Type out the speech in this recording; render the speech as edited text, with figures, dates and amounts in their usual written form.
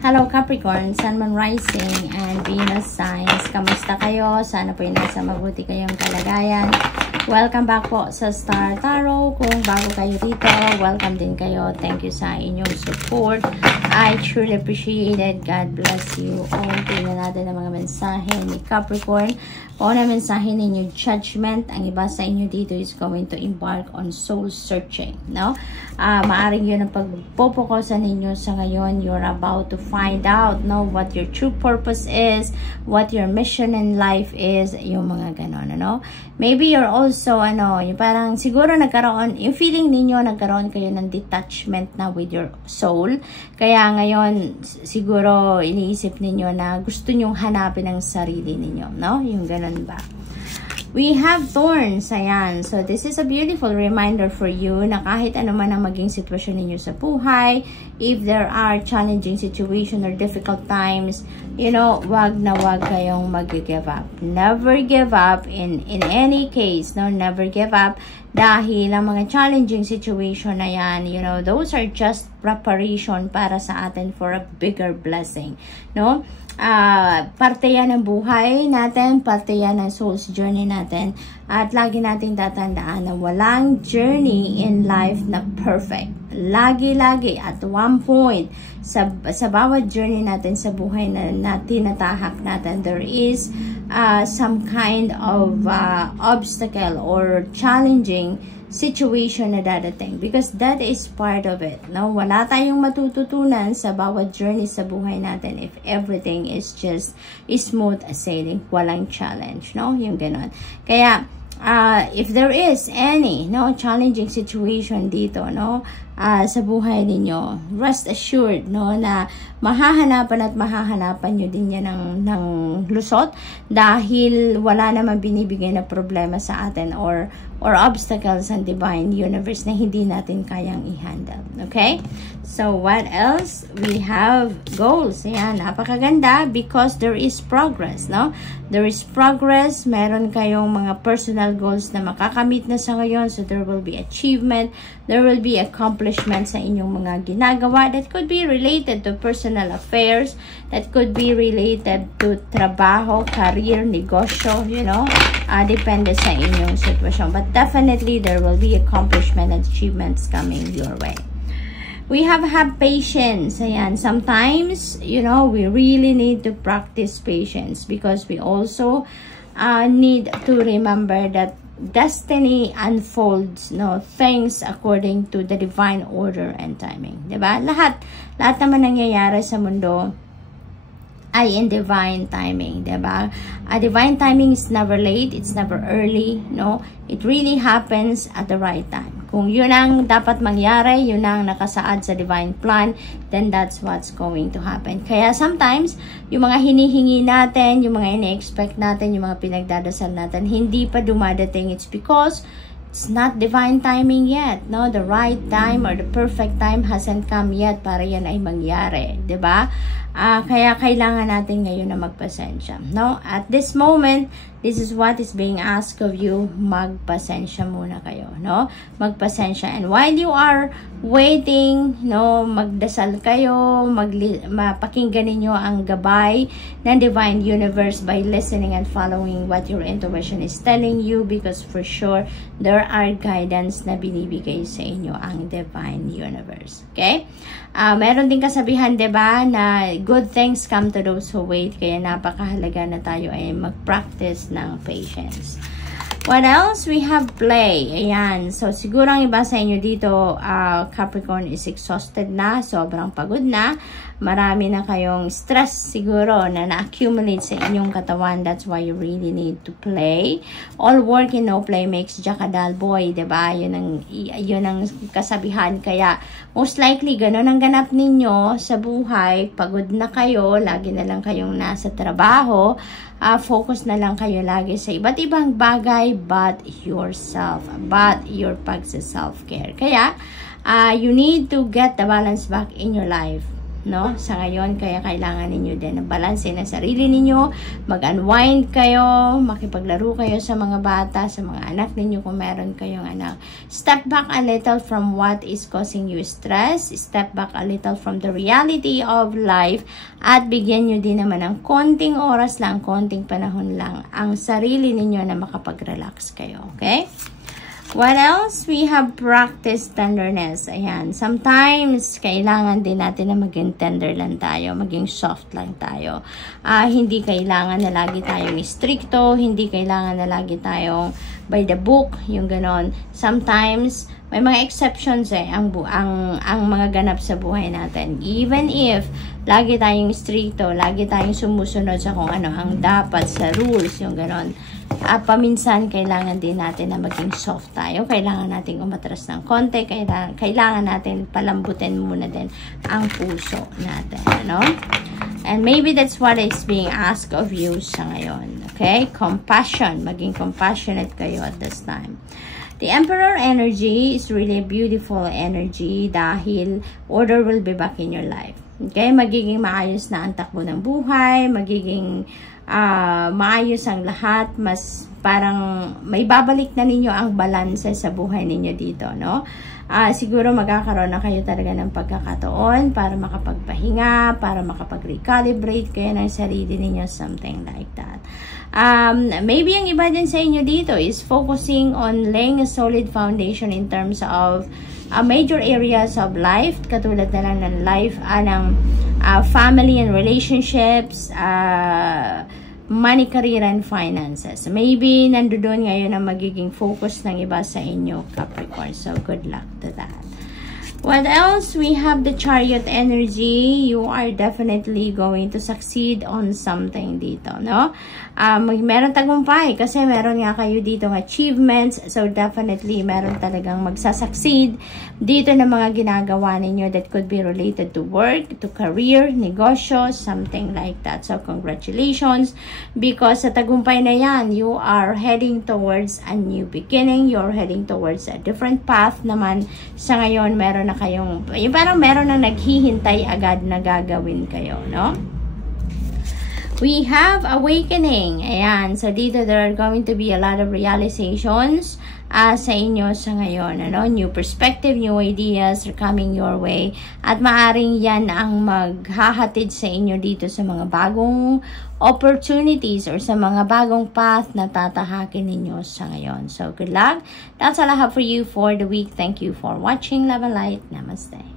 Hello Capricorn, Sun, Moon, Rising, and Venus signs. Kamusta kayo? Sana po nasa mabuti kayong kalagayan. Welcome back po sa Star Tarot. Kung bago kayo dito, welcome din kayo. Thank you sa inyong support. I truly appreciate it. God bless you all. Tingnan natin ang mga mensahe ni Capricorn. Kung ano mensahe ninyo, judgment. Ang iba sa inyo dito is going to embark on soul searching. No? Maaring yun ang pagpopokusan ninyo sa ngayon. You're about to find out, no, what your true purpose is, what your mission in life is, yung mga ganon, ano. Maybe you're also, yung parang siguro nagkaroon, yung feeling ninyo, nagkaroon kayo ng detachment na with your soul. Kaya ngayon, siguro iniisip ninyo na gusto nyong hanapin ang sarili ninyo, no? Yung ganon ba? We have thorns, ayan. So, this is a beautiful reminder for you na kahit ano man ang maging sitwasyon ninyo sa buhay, if there are challenging situation or difficult times, wag na wag kayong mag-give up. Never give up in any case, no? Never give up dahil ang mga challenging situation na yan, those are just preparation para sa atin for a bigger blessing, no? Parte yan ng buhay natin, parte yan ng soul's journey natin, at lagi nating tatandaan na walang journey in life na perfect. Lagi at one point sa bawat journey natin sa buhay na tinatahak natin, there is some kind of obstacle or challenging situation na dadating, because that is part of it, no? Wala tayong matututunan sa bawat journey sa buhay natin if everything is just smooth sailing, walang challenge, no? Yung ganon. Kaya if there is any challenging situation dito, sa buhay ninyo, rest assured, na mahahanapan nyo din yan ng lusot, dahil wala naman binibigay na problema sa atin or obstacles ng divine universe na hindi natin kayang i-handle. Okay? So, what else? We have goals. Ayan, napakaganda because there is progress, no? There is progress. Meron kayong mga personal goals na makakamit na sa ngayon. So, there will be achievement. There will be accomplishment sa inyong mga ginagawa that could be related to personal affairs, that could be related to trabaho, career, negosyo, depende sa inyong sitwasyon. But definitely, there will be accomplishment and achievements coming your way. We have patience. Ayan. Sometimes, we really need to practice patience because we also need to remember that destiny unfolds, things according to the divine order and timing. Diba? Lahat naman nangyayari sa mundo ay in divine timing, diba? Divine timing is never late, it's never early, no? It really happens at the right time. Kung yun ang dapat mangyari, yun ang nakasaad sa divine plan, then that's what's going to happen. Kaya sometimes, yung mga hinihingi natin, yung mga ini-expect natin, yung mga pinagdadasal natin, hindi pa dumadating. It's because it's not divine timing yet, no? The right time or the perfect time hasn't come yet para yan ay mangyari, diba? Kaya kailangan natin ngayon na magpasensya, no? At this moment, this is what is being asked of you, magpasensya muna kayo, no? Magpasensya. And while you are waiting, magdasal kayo, mapakinggan ninyo ang gabay ng divine universe by listening and following what your intuition is telling you, because for sure, there are guidance na binibigay sa inyo ang divine universe. Okay? Meron din kasabihan, diba, na good things come to those who wait. Kaya napakahalaga na tayo ay mag-practice ng patience. What else? We have play. Ayan. So, siguro ang iba sa inyo dito, Capricorn is exhausted na. Sobrang pagod na. Marami na kayong stress siguro na na-accumulate sa inyong katawan. That's why you really need to play. All work and no play makes Jack a dull boy. Diba? Yun ang kasabihan. Kaya, most likely, ganun ang ganap ninyo sa buhay. Pagod na kayo. Lagi na lang kayong nasa trabaho. Focus na lang kayo lagi sa iba't ibang bagay but yourself, but your pagsa self-care. Kaya, you need to get the balance back in your life. no? Sa ngayon, kaya kailangan ninyo din na balanse na sarili ninyo, mag-unwind kayo, makipaglaro kayo sa mga bata, sa mga anak ninyo kung meron kayong anak. Step back a little from what is causing you stress, step back a little from the reality of life, at bigyan nyo din naman ng konting oras lang, konting panahon lang ang sarili ninyo na makapag-relax kayo, okay? What else? We have practice tenderness. Ayan. Sometimes, kailangan din natin na maging tender lang tayo. Maging soft lang tayo. Hindi kailangan na lagi tayong stricto. Hindi kailangan na lagi tayong by the book. Yung ganon. Sometimes, may mga exceptions ang mga ganap sa buhay natin. Even if lagi tayong stricto, lagi tayong sumusunod sa kung ano ang dapat sa rules, yung ganon. Paminsan, kailangan din natin na maging soft tayo. Kailangan natin umatras ng konti. Kailangan natin palambutin muna din ang puso natin. Ano? And maybe that's what is being asked of you sa ngayon. Okay? Compassion. Maging compassionate kayo at this time. The Emperor energy is really a beautiful energy dahil order will be back in your life. Okay? Magiging maayos na ang takbo ng buhay. Magiging maayos ang lahat, mas parang may babalik na ninyo ang balanse sa buhay ninyo dito, no? Siguro magkakaroon na kayo talaga ng pagkakataon para makapagpahinga, para makapag-recalibrate kayo ng sarili ninyo, something like that. Maybe ang iba din sa inyo dito is focusing on laying a solid foundation in terms of major areas of life, katulad na lang ng life, ng family and relationships, money, career, and finances. Maybe nandoon ngayon ang magiging focus ng iba sa inyo, Capricorn. So, good luck to that. What else? We have the Chariot energy. You are definitely going to succeed on something dito, no? Meron tagumpay kasi meron nga kayo dito ng achievements. So, definitely meron talagang magsasucceed dito na mga ginagawa ninyo that could be related to work, to career, negosyo, something like that. So, congratulations. Because sa tagumpay na yan, you are heading towards a new beginning. You're heading towards a different path naman. Sa ngayon, meron na kayong, parang meron na naghihintay agad na gagawin kayo, no? We have awakening. Ayan. So, dito there are going to be a lot of realizations sa inyo sa ngayon. Ano? New perspective, new ideas are coming your way. At maaring yan ang maghahatid sa inyo dito sa mga bagong opportunities or sa mga bagong path na tatahakin ninyo sa ngayon. So, good luck. That's all I have for you for the week. Thank you for watching. Love and light. Namaste.